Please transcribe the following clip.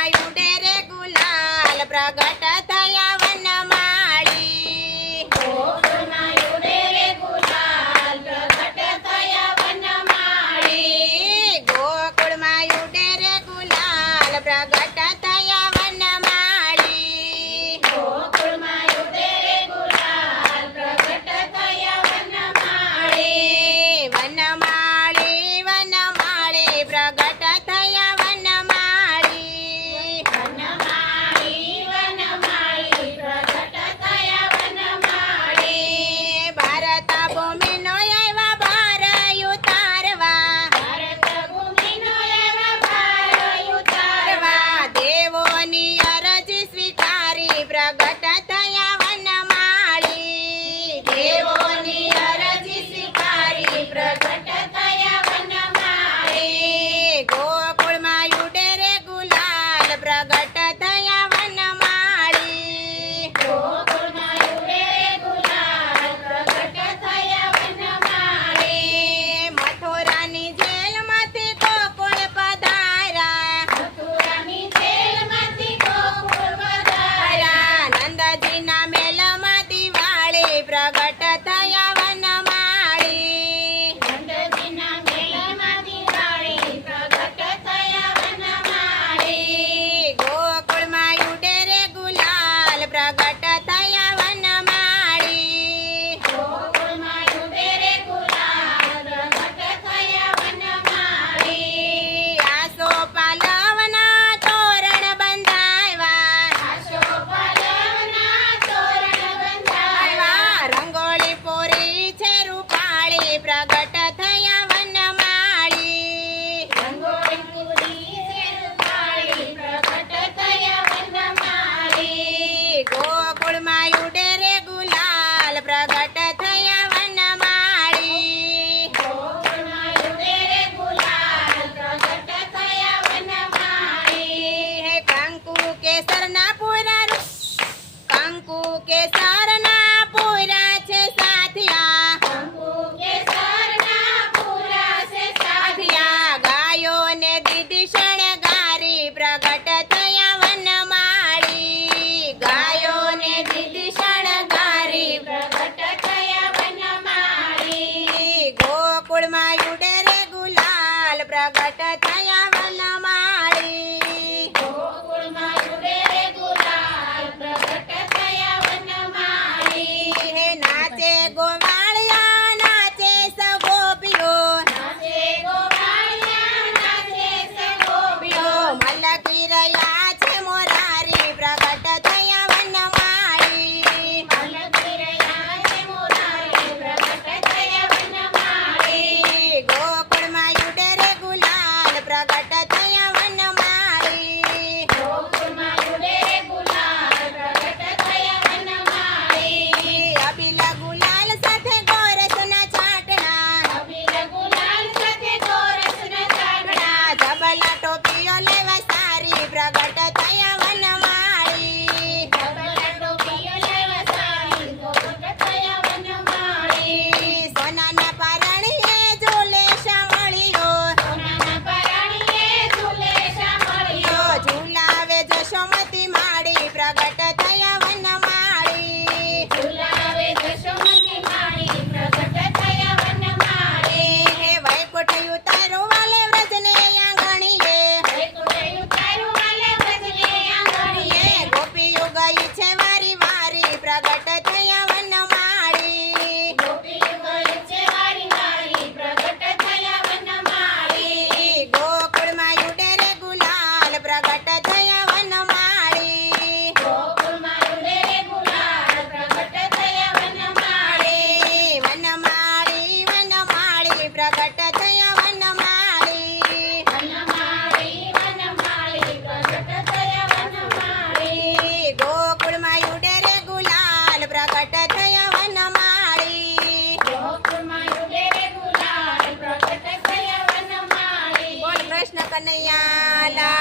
ગોકુળમાં ઉડે રે ગુલાલ પ્રગટ થયા વનમાળી. ગોકુળમાં ઉડે રે ગુલાલ પ્રગટ થયા વનમાળી. ગોકુળમાં ઉડે રે ગુલાલ પ્રગટ થયા વનમાળી. ગોકુળમાં ઉડે રે ગુલાલ પ્રગટ થયા વનમાળી. વનમાળી વનમાળી પ્રગટ થયા વનમાળી. વનમાળી વનમાળી પ્રગટ થયા વનમાળી. ભારત ભૂમિનો એવા ભાર ઉતારવા. ભારત ભૂમિનો એવા ભાર ઉતારવા. દેવોની અરજી સ્વીકારી પ્રગટ થયા વનમાળી. દેવોની અરજી સ્વીકારી પ્રગટ થયા વનમાળી. ગોકુળમાં ઉડે રે ગુલાલ પ્રગટ થયા વનમાળી. ગોકુળમાં ઉડે રે ગુલાલ પ્રગટ થયા વનમાળી. મથુરાની જેલમાંથી ગોકુળ પધાર્યા. મથુરાની જેલમાંથી ગોકુળ પધાર્યા. નંદજીના મેલમાં દિવાળી પ્રગટ થયા વનમાળી. નંદજીના મેળામાં દિવાળી પ્રગટ થયા વનમાળી. ગોકુળમાં ઉડે રે ગુલાલ પ્રગટ થયા વનમાળી. ગોકુળમાં ઉડે રે ગુલાલ પ્રગટ થયા વનમાળી. આસો પાલવના તોરણ બંધાવ્યા. આશોપાલવના તોરણ બંધાવ્યા. રંગોળી પોરી છે રૂપાળી પ્રગટ થયા વનમાળી. રંગોળી પૂરી છે રૂપાળી પ્રગટ થયા વનમાળી. ગોકુળમાં ઉડે રે ગુલાલ પ્રગટ થયા વનમાળી. ગોકુળમાં ઉડે રે ગુલાલ પ્રગટ થયા વનમાળી. હે કંકુ કેસરના પૂરા કંકુ કેસરના પૂરા છે સાથિયા. કંકુ કેસરના પૂરા છે સાથિયા ગાયોને દીદી શણગારી પ્રગટ થયા વનમાળી. ગાયોને દીદી શણગારી પ્રગટ થયા વનમાળી. ગોકુળમાં ઉડે રે ગુલાલ પ્રગટ થયા વનમાળી. ગોકુળમાં ઉડે રે ગુલાલ પ્રગટ થયા વનમાળી. હે નાચે ગોવાળિયા નાચે સગોપીઓ. નાચે ગોવાળિયા નાચે સગોપીઓ. મલકી રહ્યા છે મોરારી પ્રગટ થયા વનમાળી. મલકી રહ્યા છે મોરારી પ્રગટ થયા વનમાળી. ગોકુળમાં ઉડે રે ગુલાલ પ્રગટ થયા વનમાળી. ગોકુળમાં ઉડે રે ગુલાલ પ્રગટ થયા વનમાળી. અબીલ ગુલાલ સાથે ગોરસના છાંટણા. અબીલ ગુલાલ સાથે ગોરસના ચાટણા. જબલા ટોપીઓ લેવા સારી પ્રગટ થયા વનમાળી. ડબલા ટોપીઓ લેવા સારી પ્રગટ થયા વનમાળી. સોનાના પારણીએ ઝૂલે શામળીઓ. સોનાના પરાણીએ ઝૂલે શામળીઓ. ઝૂલાવે જશોમતી માળી પ્રગટ થયા વનમાળી. ઝૂલાવે જશોમતી માળી પ્રગટ થયા વનમાળી. હે વૈકુંઠ ઉતારો વાલે વ્રજને આંગણીએ. વૈકુંઠે ઉતાર્યું વાલે વ્રજને આંગણીએ. ગોપીઓ ગઈ છે વારી વારી પ્રગટ થયા વનમાળી. ગોપીઓ ગઈ છે વારી વારી પ્રગટ થયા વનમાળી. ગોકુળમાં ઉડે રે ગુલાલ પ્રગટ થયા વનમાળી. ગોકુળમાં ઉડે રે ગુલાલ પ્રગટ થયા વનમાળી. વનમાળી વનમાળી પ્રગટ થયા વનમાળી. વનમાળી વનમાળી પ્રગટ થયા વનમાળી. ગોકુળમાં ઉડે રે ગુલાલ પ્રગટ થયા વનમાળી. ગોકુળમાં ઉડે રે ગુલાલ પ્રગટ થયા વનમાળી. બોલ કૃષ્ણ કનૈયા લાલ